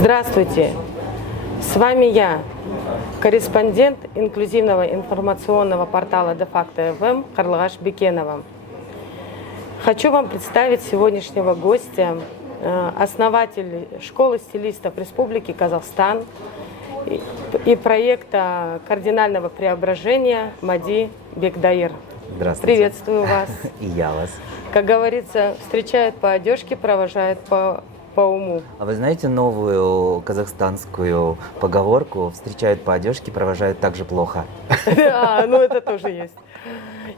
Здравствуйте! С вами я, корреспондент инклюзивного информационного портала Defacto FM Карлыгаш Бекенова. Хочу вам представить сегодняшнего гостя, основатель школы стилистов Республики Казахстан и проекта кардинального преображения Мади Бекдаир. Здравствуйте. Приветствую вас. И я вас. Как говорится, встречают по одежке, провожают по уму. А вы знаете новую казахстанскую поговорку: встречают по одежке, провожают так же плохо? Да, ну это тоже есть.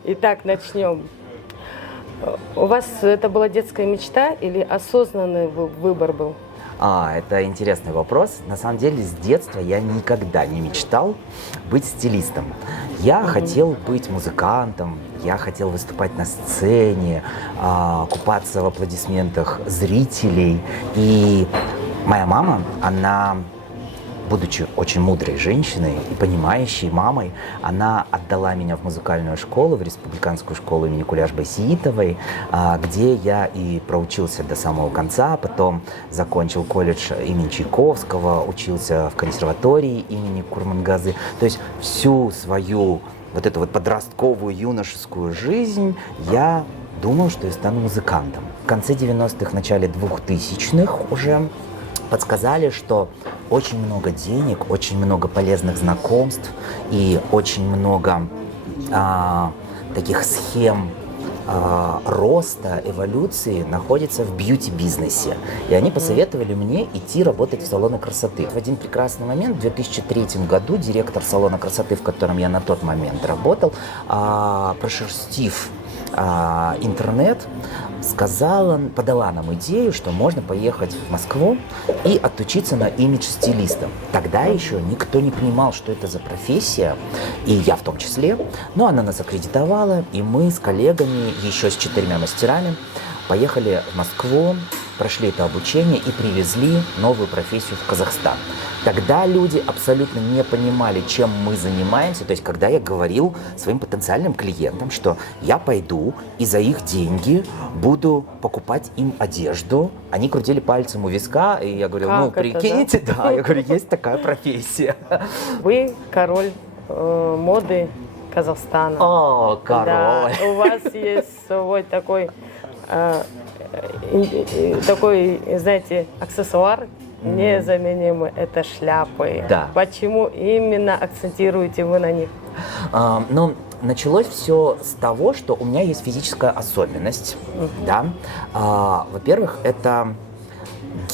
Итак, начнем. У вас это была детская мечта или осознанный выбор был? Это интересный вопрос. На самом деле, с детства я никогда не мечтал быть стилистом. Я хотел быть музыкантом, я хотел выступать на сцене, купаться в аплодисментах зрителей. И моя мама, она, будучи очень мудрой женщиной и понимающей мамой, она отдала меня в музыкальную школу, в республиканскую школу имени Куляш-Байсеитовой, где я и проучился до самого конца, потом закончил колледж имени Чайковского, учился в консерватории имени Курмангазы. То есть всю свою вот эту вот подростковую, юношескую жизнь я думал, что я стану музыкантом. В конце 90-х, начале 2000-х уже подсказали, что очень много денег, очень много полезных знакомств и очень много таких схем роста, эволюции находится в бьюти-бизнесе. И они посоветовали мне идти работать в салоны красоты. В один прекрасный момент, в 2003 году, директор салона красоты, в котором я на тот момент работал, прошерстив интернет, подала нам идею, что можно поехать в Москву и отучиться на имидж стилиста. Тогда еще никто не понимал, что это за профессия, и я в том числе. Но она нас аккредитовала, и мы с коллегами, еще с 4 мастерами, поехали в Москву, прошли это обучение и привезли новую профессию в Казахстан. Тогда люди абсолютно не понимали, чем мы занимаемся. То есть, когда я говорил своим потенциальным клиентам, что я пойду и за их деньги буду покупать им одежду, они крутили пальцем у виска, и я говорил, прикиньте, да, я говорю, есть такая профессия. Вы король моды Казахстана. О, король! Да, у вас есть свой такой, знаете, аксессуар незаменимый, это шляпы. Да. Почему именно акцентируете вы на них? Началось все с того, что у меня есть физическая особенность. Да? Во-первых, это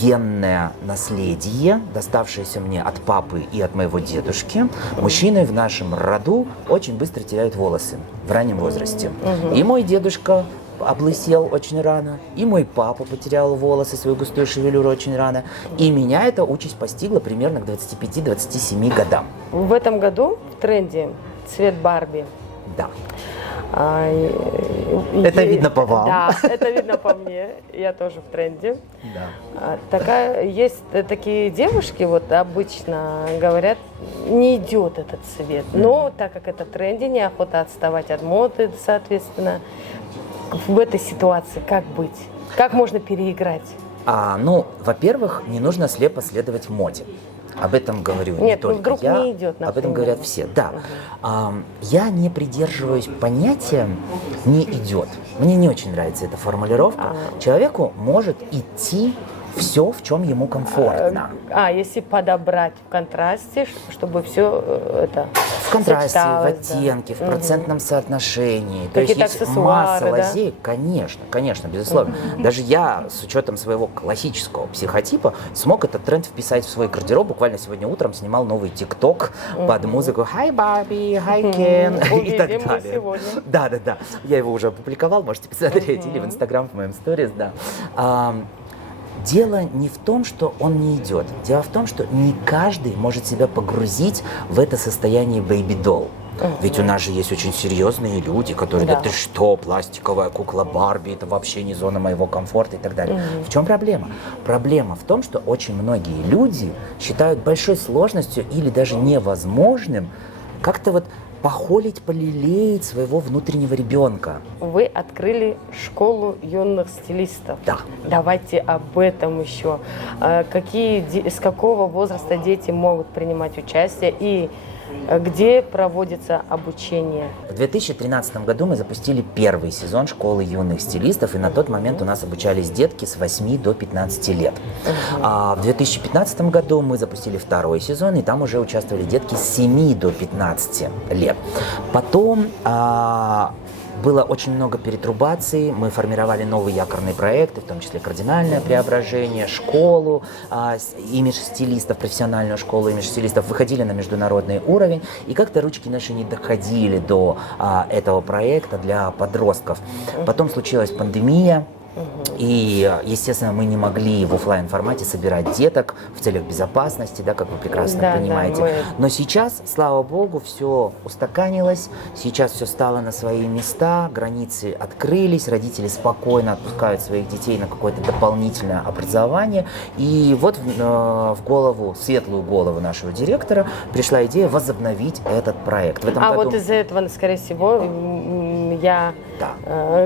генное наследие, доставшееся мне от папы и от моего дедушки. Мужчины в нашем роду очень быстро теряют волосы в раннем возрасте. И мой дедушка облысел очень рано, и мой папа потерял волосы, свою густую шевелюру очень рано. И меня эта участь постигла примерно к 25-27 годам. В этом году в тренде цвет Барби. Да. Это видно по вам. Да, это видно по мне. Я тоже в тренде. Да. Есть такие девушки, вот обычно говорят, не идет этот цвет. Но так как это в тренде, неохота отставать от моды, соответственно. В этой ситуации как быть? Как можно переиграть? Во-первых, не нужно слепо следовать моде. Об этом говорю не только вдруг я, не идет, об этом говорят все. Да, я не придерживаюсь понятия «не идет». Мне не очень нравится эта формулировка. Человеку может идти все, в чем ему комфортно. Если подобрать в контрасте, чтобы все это в контрасте, в оттенке, в процентном соотношении. То есть есть масса лазей, конечно, безусловно. Даже я, с учетом своего классического психотипа, смог этот тренд вписать в свой гардероб. Буквально сегодня утром снимал новый ТикТок под музыку «Hi Barbie», «Hi Ken» и так далее. Да. Я его уже опубликовал, можете посмотреть, или в Инстаграм, в моем сторис, да. Дело не в том, что он не идет. Дело в том, что не каждый может себя погрузить в это состояние бэйби-долл. Ведь у нас же есть очень серьезные люди, которые, да ты что, пластиковая кукла Барби, это вообще не зона моего комфорта и так далее. В чем проблема? Проблема в том, что очень многие люди считают большой сложностью или даже невозможным как-то вот похолить, полелеять своего внутреннего ребенка. Вы открыли школу юных стилистов. Да. Давайте об этом еще. С какого возраста дети могут принимать участие и где проводится обучение? В 2013 году мы запустили первый сезон школы юных стилистов, и на тот момент у нас обучались детки с 8 до 15 лет. А в 2015 году мы запустили второй сезон, и там уже участвовали детки с 7 до 15 лет. Потом было очень много перетрубаций, мы формировали новые якорные проекты, в том числе кардинальное преображение, школу, имидж стилистов, профессиональную школу имидж стилистов, выходили на международный уровень, и как-то ручки наши не доходили до этого проекта для подростков. Потом случилась пандемия, и, естественно, мы не могли в офлайн формате собирать деток в целях безопасности, да, как вы прекрасно понимаете. Да, Но сейчас, слава богу, все устаканилось, сейчас все стало на свои места, границы открылись, родители спокойно отпускают своих детей на какое-то дополнительное образование. И вот в голову, светлую голову нашего директора пришла идея возобновить этот проект. В этом году... вот из-за этого, скорее всего, я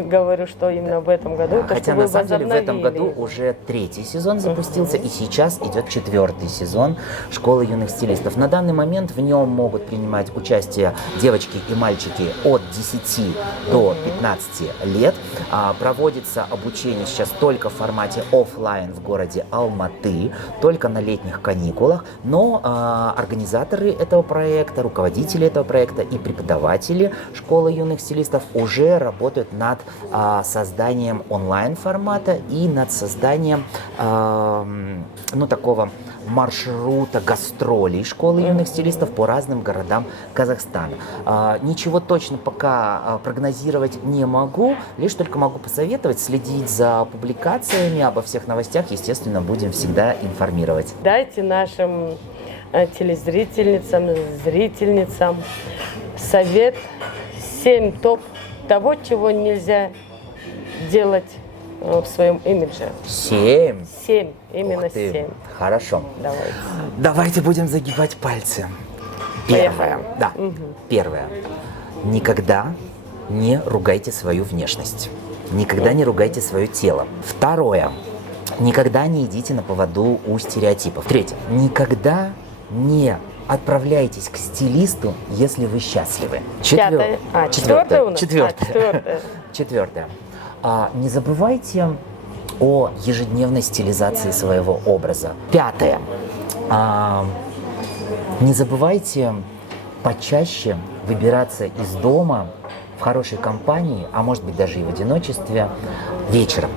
говорю, что именно в этом году, хотя на самом деле в этом году уже третий сезон запустился, и сейчас идет четвертый сезон школы юных стилистов. На данный момент в нем могут принимать участие девочки и мальчики от 10 до 15 лет. Проводится обучение сейчас только в формате офлайн в городе Алматы, только на летних каникулах, но организаторы этого проекта, руководители этого проекта и преподаватели школы юных стилистов уже работают над созданием онлайн-формата и над созданием такого маршрута гастролей школы юных стилистов по разным городам Казахстана. Ничего точно пока прогнозировать не могу, лишь только могу посоветовать следить за публикациями, обо всех новостях, естественно, будем всегда информировать. Дайте нашим телезрительницам, зрительницам совет 7 топ того, чего нельзя делать в своем имидже. 7? 7, именно 7. Хорошо. Давайте. Давайте будем загибать пальцы. Первое. Да. Первое. Никогда не ругайте свою внешность. Никогда не ругайте свое тело. Второе. Никогда не идите на поводу у стереотипов. Третье. Никогда не отправляйтесь к стилисту, если вы счастливы. Четвертое у нас? Четвертое. Не забывайте о ежедневной стилизации своего образа. Пятое. Не забывайте почаще выбираться из дома в хорошей компании, а может быть даже и в одиночестве, вечером.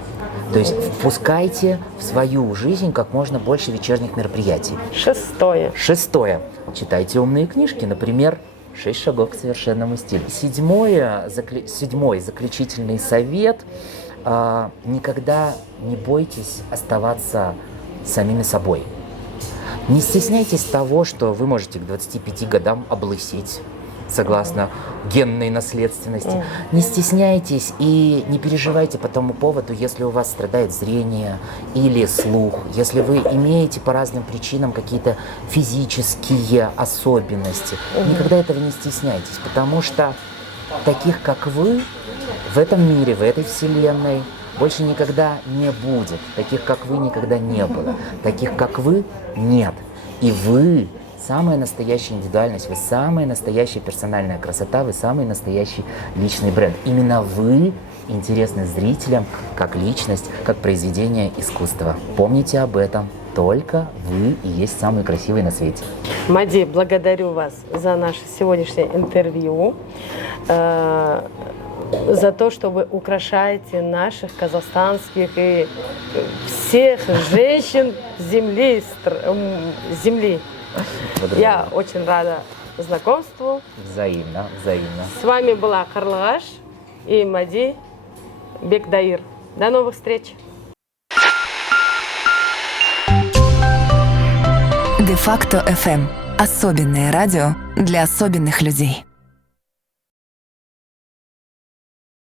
То есть впускайте в свою жизнь как можно больше вечерних мероприятий. Шестое. Читайте умные книжки, например, «6 шагов к совершенному стилю». Седьмой заключительный совет. Никогда не бойтесь оставаться самими собой. Не стесняйтесь того, что вы можете к 25 годам облысеть, согласно генной наследственности. Не стесняйтесь и не переживайте по тому поводу, если у вас страдает зрение или слух, если вы имеете по разным причинам какие-то физические особенности. Никогда этого не стесняйтесь, потому что таких, как вы, в этом мире, в этой вселенной больше никогда не будет. Таких, как вы, никогда не было. Таких, как вы, нет. И вы самая настоящая индивидуальность, вы самая настоящая персональная красота, вы самый настоящий личный бренд. Именно вы интересны зрителям как личность, как произведение искусства. Помните об этом. Только вы и есть самый красивый на свете. Мади, благодарю вас за наше сегодняшнее интервью, за то, что вы украшаете наших казахстанских и всех женщин земли. Я очень рада знакомству. Взаимно. С вами была Карлығаш и Мади Бекдаир. До новых встреч! Де-факто FM. Особенное радио для особенных людей.